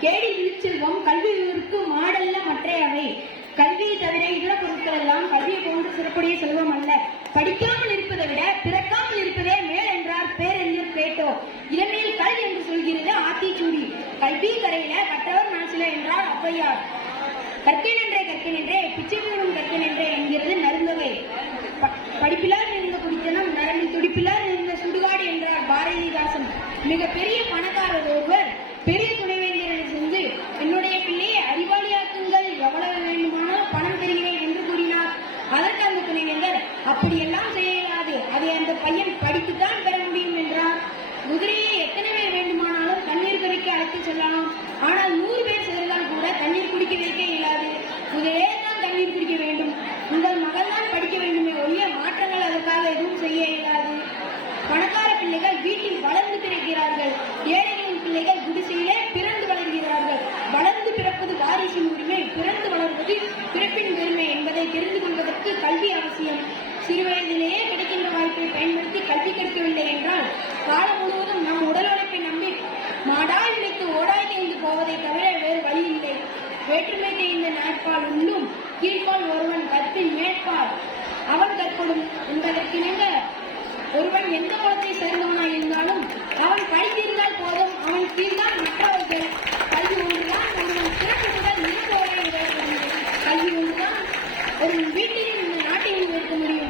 கேடி விழுச்செல்வம் கல்வியூருக்கு மாடல்ல மற்றையவை கல்வியை தவிர இதர பொருட்கள் எல்லாம் கல்வியை போன்ற சிறப்புடைய செல்வம் அல்ல. படிக்காமல் இருப்பதை விட பிறக்காமல் இருப்பதே மேல் என்றார் பேரறிஞர் பேட்டோ. இளமையில் கல் என்று சொல்கிறது ஆத்திச்சூடி. கல்வி கரையில கற்றவர் மனசில என்றார் ஔவையார். கற்கினன்றே கற்கினன்றே பிச்சை பெறும் கற்கினன்றே என்கிறது நருந்தவை ப- படிப்பிலார் நிறைந்த குடித்தனம் நரம்பில் துடிப்பிலார் நிறைந்த சுடுகாடு என்றார் பாரதிதாசன். மிகப்பெரிய பணக்காரர் ஒருவர் பெரிய இந்த அந்த பையன் படித்துத்தான் பெற முடியும் என்றார். குதிரையை எத்தனை பேர் வேண்டுமானாலும் தண்ணீர் கரைக்கு அழைத்து செல்லலாம். ஆனால் நூறு பேர் சேர்ந்தால் கூட தண்ணீர் குடிக்க வைக்க இயலாது. குதிரையே தான் தண்ணீர் குடிக்க வேண்டும். உங்கள் மகள் தான் படிக்க வேண்டுமே ஒழிய மாற்றங்கள் அதற்காக எதுவும் செய்ய இயலாது. பணக்கார பிள்ளைகள் வீட்டில் வளர்ந்து பிறக்கிறார்கள். ஏழைகளின் பிள்ளைகள் குடிசையிலே பிறந்து வளர்கிறார்கள். வளர்ந்து பிறப்பது வாரிசின் உரிமை பிறந்து வளர்வது பிறப்பின் உரிமை என்பதை தெரிந்து கொள்வதற்கு கல்வி அவசியம். சிறுவயதிலேயே கிடைக்கின்ற வாய்ப்பை பயன்படுத்தி கல்வி கற்கவில்லை என்றால் காலம் முழுவதும் நம் உடல் உழைப்பை நம்பி மாடாய் நினைத்து ஓடாய் தேய்ந்து போவதை தவிர வேறு வழி இல்லை. வேற்றுமை தேய்ந்த நாட்பால் உள்ளும் கீழ்பால் ஒருவன் கற்று மேற்பால் அவன் கற்படும். என்பதற்கிணங்க ஒருவன் எந்த குலத்தை சேர்ந்தவனாய் இருந்தாலும் அவன் படித்திருந்தால் போதும். அவன் கீழ்தான் மற்றவர்கள் கல்வி ஒன்றுதான் ஒருவன் சிறப்புடன் நிறுத்த கல்வி ஒன்றுதான் ஒரு வீட்டிலும் இந்த நாட்டிலும் இருக்க முடியும்.